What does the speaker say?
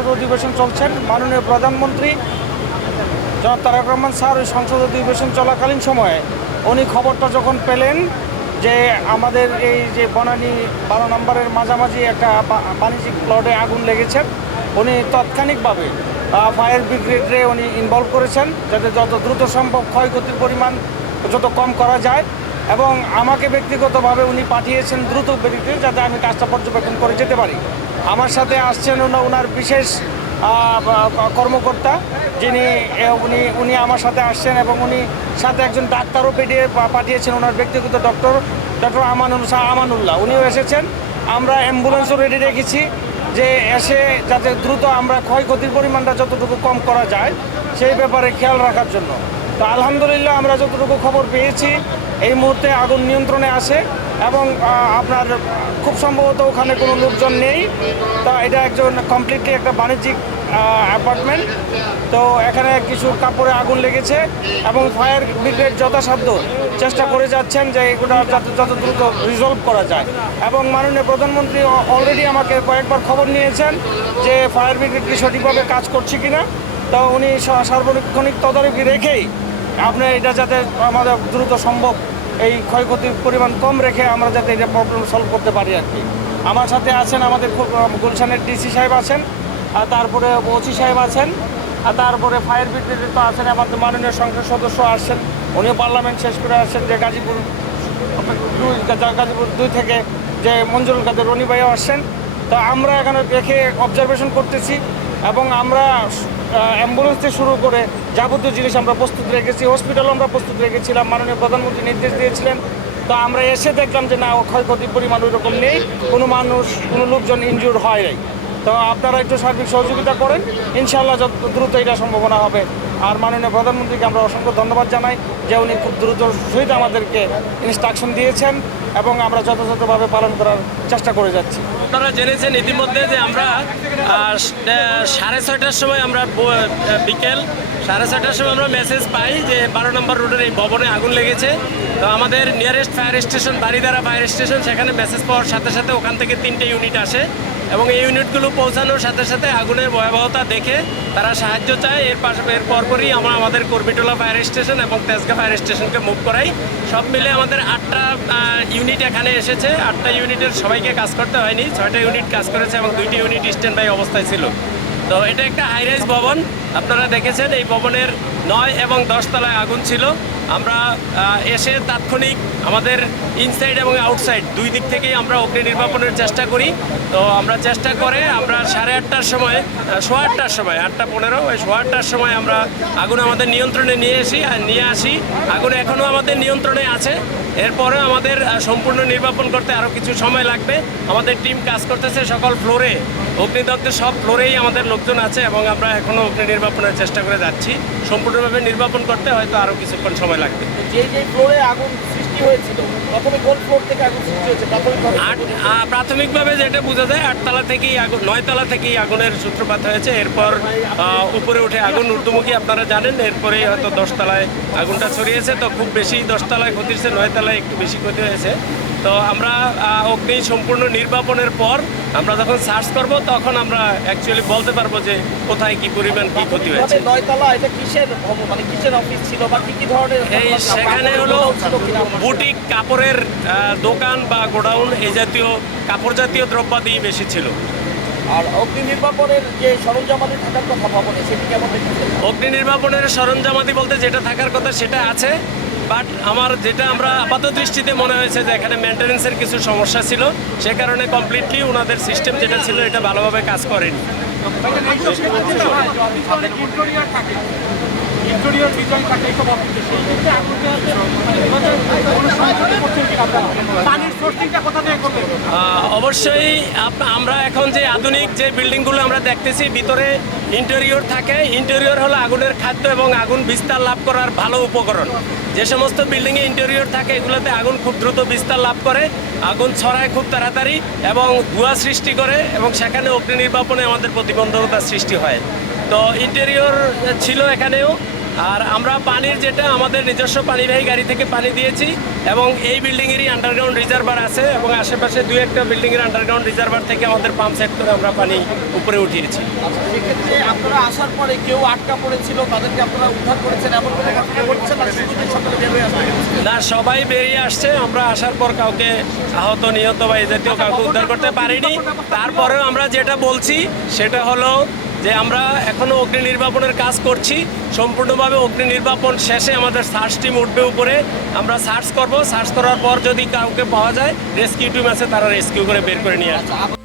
সংসদ অধিবেশন চলছেন। মাননীয় প্রধানমন্ত্রী জনাব তারেক রহমান স্যার ওই সংসদ অধিবেশন চলাকালীন সময়ে উনি খবরটা যখন পেলেন যে আমাদের এই যে বনানী 12 নম্বরের মাঝামাঝি একটা বাণিজ্যিক প্লটে আগুন লেগেছে, উনি তাৎক্ষণিকভাবে ফায়ার ব্রিগেডে উনি ইনভলভ করেছেন যাতে যত দ্রুত সম্ভব ক্ষয়ক্ষতির পরিমাণ যত কম করা যায়, এবং আমাকে ব্যক্তিগতভাবে উনি পাঠিয়েছেন দ্রুত বেরিয়ে যাতে আমি কাজটা পর্যবেক্ষণ করে যেতে পারি। আমার সাথে আসছেন ওনার বিশেষ কর্মকর্তা যিনি উনি আমার সাথে আসছেন, এবং উনি সাথে একজন ডাক্তারও পাঠিয়েছেন ওনার ব্যক্তিগত ডক্টর আমানুল্লাহ, উনিও এসেছেন। আমরা অ্যাম্বুলেন্সও রেডি রেখেছি যে এসে যাতে দ্রুত আমরা ক্ষয়ক্ষতির পরিমাণটা যতটুকু কম করা যায় সেই ব্যাপারে খেয়াল রাখার জন্য। তো আলহামদুলিল্লাহ আমরা যতটুকু খবর পেয়েছি এই মুহূর্তে আগুন নিয়ন্ত্রণে আসে, এবং আপনার খুব সম্ভবত ওখানে কোনো লোকজন নেই। তো এটা একজন কমপ্লিটলি একটা বাণিজ্যিক অ্যাপার্টমেন্ট। তো এখানে কিছু কাপড়ে আগুন লেগেছে এবং ফায়ার ব্রিগেড যথাসাধ্য চেষ্টা করে যাচ্ছেন যে এগুলো যত দ্রুত রিজলভ করা যায়। এবং মাননীয় প্রধানমন্ত্রী অলরেডি আমাকে কয়েকবার খবর নিয়েছেন যে ফায়ার ব্রিগেড কি সঠিকভাবে কাজ করছে কিনা। তো উনি সার্বক্ষণিক তদারকি রেখেই আপনার এটা যাতে আমাদের দ্রুত সম্ভব এই ক্ষয়ক্ষতির পরিমাণ কম রেখে আমরা যাতে এটা প্রবলেম সলভ করতে পারি আর কি। আমার সাথে আছেন আমাদের গুলশানের ডিসি সাহেব আছেন, আর তারপরে ওসি সাহেব আছেন, আর তারপরে ফায়ার ব্রিগেডে তো আছেন আমাদের মাননীয় সংসদ সদস্য আসছেন, উনিও পার্লামেন্ট শেষ করে আসছেন, যে গাজীপুর 2 থেকে যে মঞ্জুরুল কাদের রনি ভাইও আসছেন। তো আমরা এখানে দেখে অবজারভেশন করতেছি, এবং আমরা অ্যাম্বুলেন্স থেকে শুরু করে যাবতীয় জিনিস আমরা প্রস্তুত রেখেছি, হসপিটালও আমরা প্রস্তুত রেখেছিলাম, মাননীয় প্রধানমন্ত্রী নির্দেশ দিয়েছিলেন। তো আমরা এসে দেখলাম যে না, ক্ষয়ক্ষতির পরিমাণ ওই রকম নেই, কোনো লোকজন ইনজুর হয় নাই। তো আপনারা একটু সার্বিক সহযোগিতা করেন, ইনশাআল্লাহ যত দ্রুত এটা সম্ভাবনা হবে। আর মাননীয় প্রধানমন্ত্রীকে আমরা অসংখ্য ধন্যবাদ জানাই যে উনি খুব দ্রুত সহিত আমাদেরকে ইনস্ট্রাকশন দিয়েছেন, এবং আমরা যথাযথভাবে পালন করার চেষ্টা করে যাচ্ছি। আপনারা জেনেছেন ইতিমধ্যে যে আমরা 6:30টার সময় আমরা বিকেল 6:30টার সময় আমরা মেসেজ পাই যে 12 নম্বর রোডের এই ভবনে আগুন লেগেছে। তো আমাদের nearest fire station Baridhara fire station, সেখানে মেসেজ পাওয়ার সাথে সাথে ওখান থেকে 3টে ইউনিট আসে, এবং এই ইউনিটগুলো পৌঁছানোর সাথে সাথে আগুনের ভয়াবহতা দেখে তারা সাহায্য চায়। এর পরপরই আমরা আমাদের কর্মীটোলা ফায়ার স্টেশন এবং তেজগাঁ ফায়ার স্টেশনকে মুভ করাই। সব মিলে আমাদের 8টা ইউনিট এখানে এসেছে। 8টা ইউনিটের সবাইকে কাজ করতে হয়নি, 6টা ইউনিট কাজ করেছে এবং 2টি ইউনিট স্ট্যান্ড বাই অবস্থায় ছিল। তো এটা একটা হাইরাইজ ভবন, আপনারা দেখেছেন এই ভবনের 9 এবং 10 তলায় আগুন ছিল। আমরা এসে তাৎক্ষণিক আমাদের ইনসাইড এবং আউটসাইড 2 দিক থেকেই আমরা অগ্নি নির্বাপনের চেষ্টা করি। তো আমরা চেষ্টা করে আমরা 8:30টার সময় 8:15 সময় 8:15 ওই 8:15টার সময় আমরা আগুন আমাদের নিয়ন্ত্রণে নিয়ে আসি। আগুন এখনও আমাদের নিয়ন্ত্রণে আছে। এরপরে আমাদের সম্পূর্ণ নির্বাপন করতে আরও কিছু সময় লাগবে। আমাদের টিম কাজ করতেছে সকল ফ্লোরে, অগ্নিদগ্ধের সব ফ্লোরেই আমাদের লোকজন আছে, এবং আমরা এখনও অগ্নি নির্বাপনের চেষ্টা করে যাচ্ছি। সম্পূর্ণভাবে নির্বাপন করতে হয়তো আরও কিছুক্ষণ সময় লাগবে। যে ফ্লোরে আগুন সৃষ্টি হয়েছিল, প্রথমে কোন ফ্লোর থেকে আগুন সৃষ্টি হয়েছে প্রাথমিকভাবে যেটা বোঝা যায় 8 তলা থেকেই আগুন, 9 তলা থেকেই আগুনের সূত্রপাত হয়েছে। এরপর উপরে উঠে আগুন ঊর্ধ্বমুখী, আপনারা জানেন। এরপরেই হয়তো 10 তলায় আগুনটা ছড়িয়েছে। তো খুব বেশি 10 তলায় ক্ষতি হয়েছে, 9 তলায় একটু বেশি ক্ষতি হয়েছে। তো আমরা অগ্নি সম্পূর্ণ নির্বাপনের পর আমরা যখন সার্চ করব তখন আমরা অ্যাকচুয়ালি বলতে পারবো যে কোথায় কি পরিমাণ কি ক্ষতি হয়েছে। এই সেখানে হলো বুটিক কাপড়ের দোকান বা গোডাউন, এই জাতীয় কাপড় জাতীয় দ্রব্যাদি বেশি ছিল। আর অগ্নি নির্বাপনের যে সরঞ্জামাদি থাকার কথা ভবনে, সেটি কেমন দেখতেছেন? অগ্নি নির্বাপনের সরঞ্জামাদি বলতে যেটা থাকার কথা সেটা আছে, বাট যেটা আমরা আপাত দৃষ্টিতে মনে হয়েছে যে এখানে মেনটেন্যান্সের কিছু সমস্যা ছিল, সে কারণে কমপ্লিটলি ওনাদের সিস্টেম যেটা ছিল এটা ভালোভাবে কাজ করেনি। অবশ্যই আমরা এখন যে আধুনিক যে বিল্ডিংগুলো আমরা দেখতেছি ভিতরে ইন্টেরিয়র থাকে। ইন্টেরিয়র হলো আগুনের খাদ্য এবং আগুন বিস্তার লাভ করার ভালো উপকরণ। যে সমস্ত বিল্ডিংয়ে ইন্টেরিয়র থাকে এগুলোতে আগুন খুব দ্রুত বিস্তার লাভ করে, আগুন ছড়ায় খুব তাড়াতাড়ি এবং ধোঁয়া সৃষ্টি করে, এবং সেখানে অগ্নি নির্বাপনে আমাদের প্রতিবন্ধকতা সৃষ্টি হয়। তো ইন্টেরিয়র ছিল এখানেও, আর আমরা পানির যেটা আমাদের নিজস্ব পানিবাহী গাড়ি থেকে পানি দিয়েছি এবং এই বিল্ডিংয়েরই আন্ডারগ্রাউন্ড রিজার্ভার আছে এবং আশেপাশে দুই একটা বিল্ডিংয়ের আন্ডারগ্রাউন্ড রিজার্ভার থেকে আমাদের পাম্প সেট করে আমরা পানি উপরে উঠিয়েছি। আচ্ছা, সেক্ষেত্রে আপনারা আসার পরে কেউ আটকা পড়েছিল, তাদেরকে আপনারা উদ্ধার করেছেন, এমন কোনো ঘটনা ঘটছে না? শুরুতেই সকালে বের হয়ে আসবে। না, সবাই বেরিয়ে আসছে। আমরা আসার পর কাউকে আহত নিহত বা এই জাতীয় কাউকে উদ্ধার করতে পারিনি। তারপরেও আমরা যেটা বলছি সেটা হলো যে আমরা এখনো অগ্নি নির্বাপনের কাজ করছি। সম্পূর্ণভাবে অগ্নি নির্বাপন শেষে আমাদের সার্চ টিম উঠবে উপরে, আমরা সার্চ করব। সার্চ করার পর যদি কাউকে পাওয়া যায়, রেস্কিউ টিম আছে, তারা রেস্কিউ করে বের করে নিয়ে আসবে।